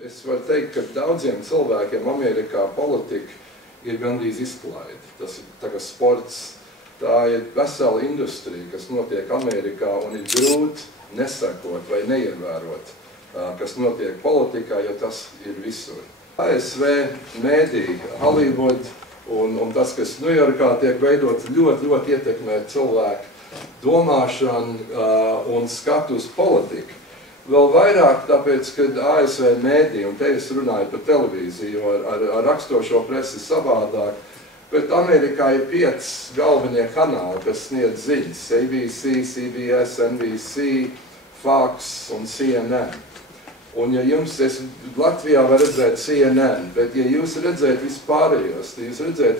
Es varu teikt, ka daudziem cilvēkiem Amerikā politika ir gandrīz izklaide. Tas ir tā kā sports, tā ir vesela industrija, kas notiek Amerikā, un ir grūti nesekot vai neievērot, kas notiek politikā, jo tas ir visur. ASV mēdī, Hollywood un tas, kas Ņujorkā tiek veidots, ļoti ietekmē cilvēku domāšanu un skatu uz politiku. Vēl vairāk tāpēc, kad ASV mēdī, un te es runāju par televīziju, ar raksturošo presi savādāk, bet Amerikā ir 5 galvenie kanāli, kas sniedz ziņas - ABC, CBS, NBC, Fox un CNN. Un ja jums, Latvijā var redzēt CNN, bet ja jūs redzēt vispārējos, tad jūs redzēt,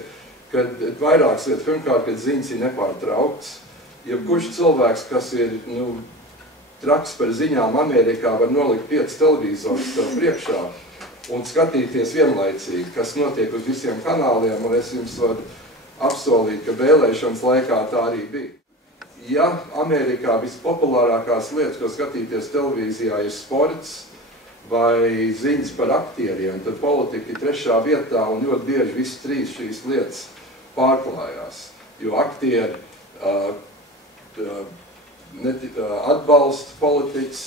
ka vairākas lietas, pirmkārt, kad ziņas ir nepārtrauktas, ja kurš cilvēks, kas ir, traks par ziņām Amerikā, var nolikt 5 televizorus tev priekšā un skatīties vienlaicīgi, kas notiek uz visiem kanāliem, un es jums varu apsolīt, ka vēlēšanas laikā tā arī bija. Ja Amerikā vispopulārākās lietas, ko skatīties televīzijā, ir sports vai ziņas par aktieriem, tad politika ir 3. vietā, un ļoti bieži visas 3 šīs lietas pārklājās, jo aktieri atbalsta politiķus,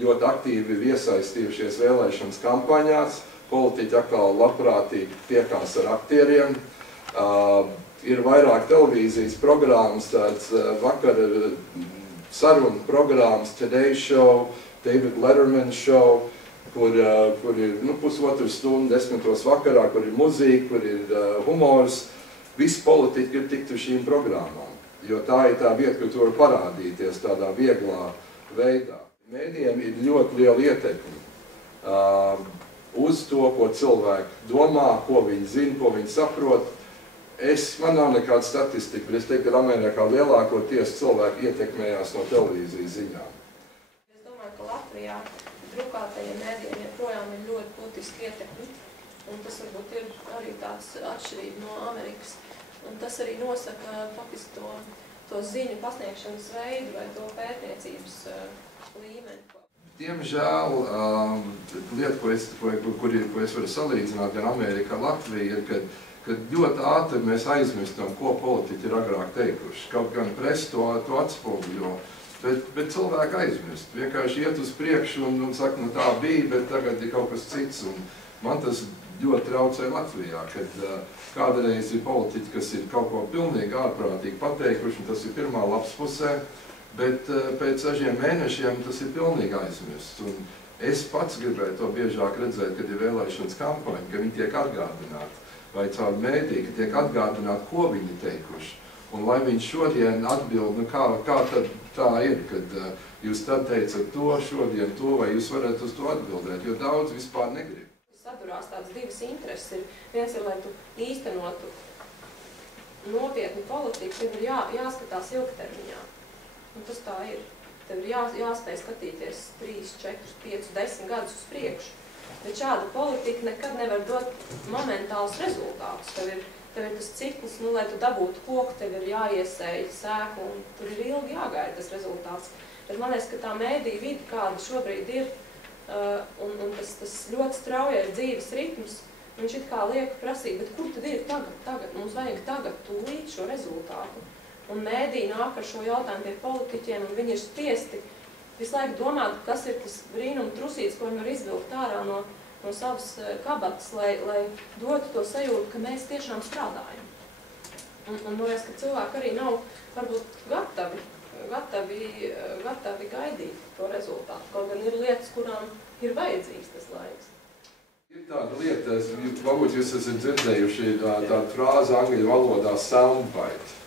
ļoti aktīvi ir iesaistījušies vēlēšanas kampaņās, politiķi atkal labprātīgi tiekās ar aktieriem. Ir vairāk televīzijas programmas, tāds vakara sarunu programmas, Today Show, David Letterman Show, kur ir 1,5 stundu 10. vakarā, kur ir muzika, kur ir humors. Visi politiķi ir tikt uz šīm programmām, jo tā ir tā vieta, kur tu vari parādīties tādā vieglā veidā. Mēdījiem ir ļoti liela ietekme uz to, ko cilvēki domā, ko viņi zina, ko viņi saprot. Man nav nekāda statistika, bet es teiktu, ka Amerikā lielākoties cilvēki ietekmējās no televīzijas ziņām. Es domāju, ka Latvijā drukātajiem mēdījiem joprojām ir ļoti būtiski ietekmi, un tas varbūt ir arī tāds atšķirība no Amerikas. Un tas arī nosaka faktiski to ziņu pasniegšanas veidu vai to pētniecības līmeni. Diemžēl lieta, ko es varu salīdzināt gan Amerikā, Latvija, ir, ka ļoti ātri mēs aizmirstam, ko politiķi ir agrāk teikuši. Kaut gan presa to atspoguļo, bet cilvēki aizmirst. Vienkārši iet uz priekšu un saka, tā bija, bet tagad ir kaut kas cits. Un man tas ļoti traucē Latvijā, kad kādreiz ir politiķi, kas ir kaut ko pilnīgi ārprātīgi pateikuši, un tas ir pirmā lapas pusē, bet pēc 6 mēnešiem tas ir pilnīgi aizmirsts. Un es pats gribēju to biežāk redzēt, kad ir vēlēšanas kampaņa, ka viņi tiek atgādināti, vai caur mēdī, ka tiek atgādināti, ko viņi teikuši. Un lai viņš šodien atbild, kā tad tā ir, kad jūs tad teicat to, šodien to, vai jūs varat uz to atbildēt, jo daudz vispār negrib. Sadurās tādas 2 intereses. Viens ir, lai tu īstenotu nopietnu politiku, tev ir jāskatās ilgtermiņā. Un tas tā ir. Tev ir jāspēj skatīties 3, 4, 5, 10 gadus uz priekšu. Bet šāda politika nekad nevar dot momentālus rezultātus. Tev ir tas cikls, lai tu dabūtu koku, tev ir jāiesēj sēku, un tur ir ilgi jāgaida tas rezultāts. Bet man liekas, ka tā mēdīja vide, kāda šobrīd ir, un tas ļoti straujais dzīves ritms, viņš it kā liek prasīt, bet kur tad ir tagad? Mums vajag tagad tūlīt šo rezultātu. Un mēdī nāk ar šo jautājumu pie politiķiem, un viņi ir spiesti visu laiku domāt, kas ir tas brīnuma trusīts, ko viņi var izvilkt ārā no savas kabatas, lai dotu to sajūtu, ka mēs tiešām strādājam. Un man liekas, ka cilvēki arī nav varbūt gatavi gaidīt to rezultātu. Kaut gan ir lietas, kurām ir vajadzīgs tas laiks. Ir tāda lieta, varbūt jūs esat dzirdējuši tādu frāzi angļu valodā soundbite,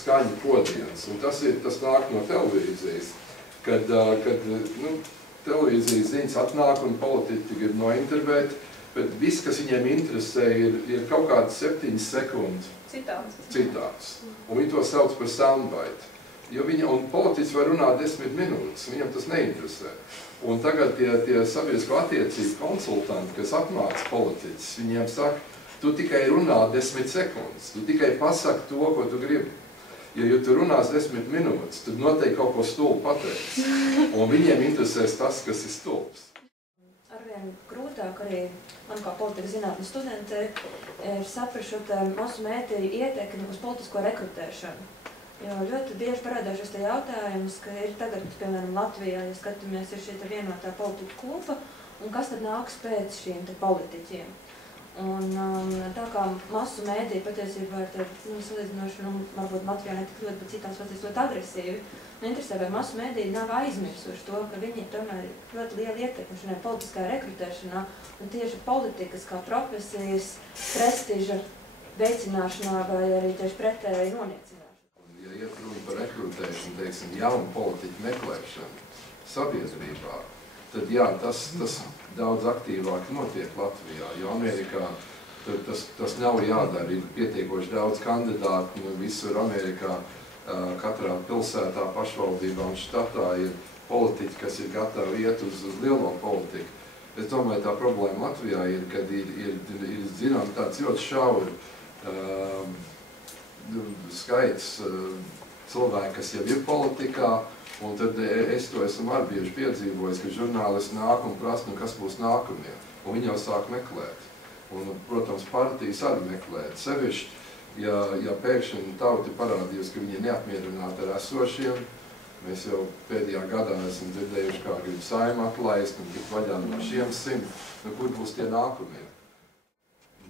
skaņu kodienas, un tas nāk no televīzijas, kad televīzijas ziņas atnāk un politiķi grib nointervēt, bet viss, kas viņiem interesē, ir kaut kāds 7 sekundes citāts. Un viņi to sauc par soundbite. Un politiķis var runāt 10 minūtes, viņam tas neinteresē. Un tagad tie sabiedrisko attiecību konsultanti, kas apmāca politiķis, viņiem saka, tu tikai runā 10 sekundes, tu tikai pasaki to, ko tu gribi. Ja tu runās 10 minūtes, tad noteikti kaut ko stulbu pateiks. Un viņiem interesēs tas, kas ir stulbs. Ar arvien grūtāk arī man kā politikas zinātnes studente ir saprast šo masu mēdīju ietekmi uz politisko rekrutēšanu. Jo ļoti bieži parādās šis jautājums, ka ir tagad, piemēram, Latvijā, ja skatāmies, ir šī vienotā politiķu kopa, un kas tad nāks pēc šiem politiķiem. Un tā kā masu mēdīja patiesībā ir salīdzinoši, varbūt Latvijā ne tik ļoti, bet citās valstīs ļoti agresīvi, interesē, vai masu mēdīja nav aizmirsuši to, ka viņi tomēr ir ļoti liela ietekme šajā politiskajā rekrutēšanā, un tieši politikas kā profesijas prestiža veicināšanā vai arī tieši pretēji noniecināšanā. Ja iet runa par rekrutēšanu, teiksim, jaunu politiķu meklēšanu sabiedrībā, tad jā, tas daudz aktīvāk notiek Latvijā, jo Amerikā tas nav jādara, ir pietiekoši daudz kandidātu, visur Amerikā, katrā pilsētā, pašvaldībā un štatā ir politiķi, kas ir gatavi iet uz lielo politiku. Es domāju, tā problēma Latvijā ir, kad ir zinām, tāds ļoti šauri skaits cilvēki, kas jau ir politikā, un tad es to esmu arī bieži piedzīvojis, ka žurnālisti nāk un prasa, kas būs nākamie, un viņi jau sāk meklēt. Un, protams, partijas arī meklēt. Sevišķi, ja pēkšņi tauti parādījis, ka viņi ir neapmierināti ar esošiem, mēs jau pēdējā gadā esam dzirdējuši, kā grib Saimu atlaist un tikt vaļā no šiem 100, kur būs tie nākamie.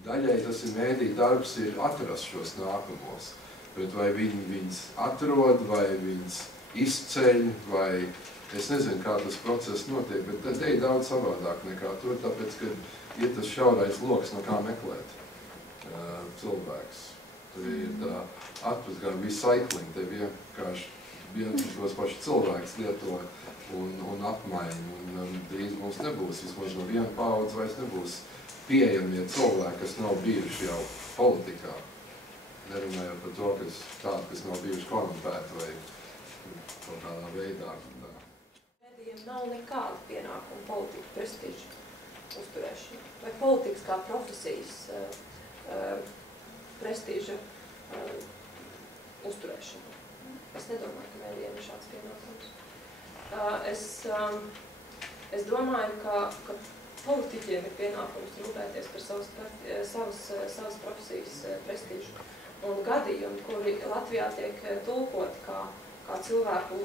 Daļai tas ir mēdīju darbs, ir atrast šos nākamos, bet vai viņus atrod, vai viņus izceļ, vai es nezinu, kā tas process notiek, bet tad ir daudz savādāk nekā tur, tāpēc, ka ir tas šaurais loks, no kā meklēt cilvēks. Tur ir tā atpust gan recycling, te vienkārši tos paši cilvēks lieto un apmaiņu, un drīz mums nebūs, vismaz no viena paudze vairs nebūs pieejamie cilvēki, kas nav bijuši jau politikā. Nerunājot par to, kas nav bijuši korumpēti vai kaut kādā veidā. Mēdījiem nav nekāda pienākuma politika prestižu uzturēšana vai politikas kā profesijas prestiža uzturēšana. Es nedomāju, ka mēdījiem ir šāds pienākums. Es domāju, ka politiķiem ir pienākums rūpēties par savas profesijas prestižu. Un gadījumi, kuri Latvijā tiek tulkoti kā cilvēku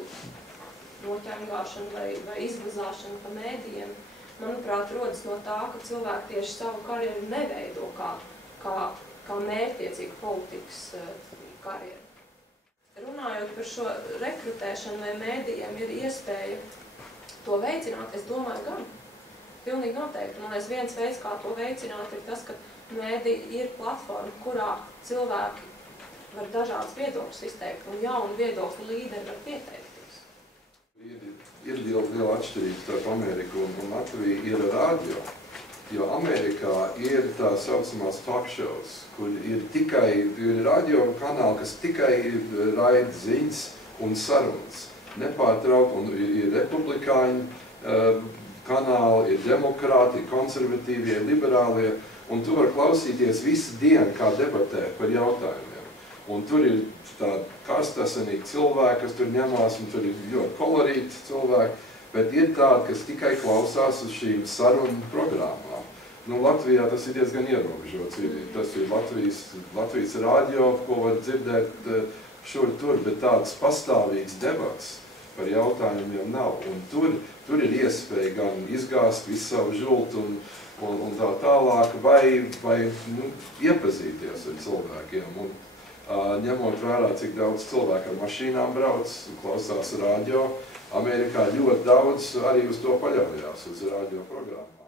noķengāšana vai izvazāšana pa mēdījiem, manuprāt, rodas no tā, ka cilvēki tieši savu karjeru neveido kā mērķtiecīgu politikas karjeru. Runājot par šo rekrutēšanu vai mēdījiem ir iespēja to veicināt, es domāju gan. Pilnīgi noteikti. Man liekas, viens veids, kā to veicināt, ir tas, ka mēdī ir platforma, kurā cilvēki var dažādas viedokļus izteikt, un jaunu viedokļu līderi var pieteikties. Ir liela atšķirība starp Ameriku un Latviju ir radio, jo Amerikā ir tā saucamās talk shows, kur ir tikai radio kanāli, kas tikai raida ziņas un sarunas. Nepārtraukt, un ir republikāņi kanāli, ir demokrāti, ir konservatīvie, liberālie, un tu var klausīties visu dienu, kā debatē par jautājumiem. Un tur ir tādi karstasanīgi cilvēki, kas tur ņemās, un tur ir ļoti kolorīti cilvēki, bet ir tādi, kas tikai klausās uz šīm sarunu programmām. Latvijā tas ir diezgan ierobežots. Tas ir Latvijas radio, ko var dzirdēt šur tur, bet tāds pastāvīgs debats par jautājumiem nav. Un tur ir iespēja gan izgāzt visu savu žultu un tā tālāk, vai iepazīties ar cilvēkiem. Un, ņemot vērā, cik daudz cilvēku ar mašīnām brauc, klausās radio, Amerikā ļoti daudz arī uz to paļaujās, uz radio programmām.